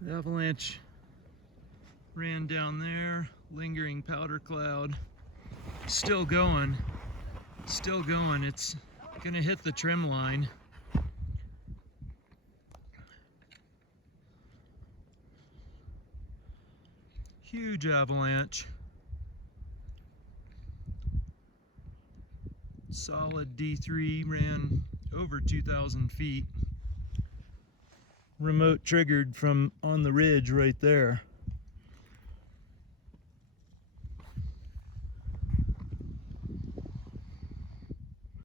The avalanche ran down there, lingering powder cloud. Still going, still going. It's gonna hit the trim line. Huge avalanche. Solid D3, ran over 2,000 feet. Remote triggered from on the ridge right there.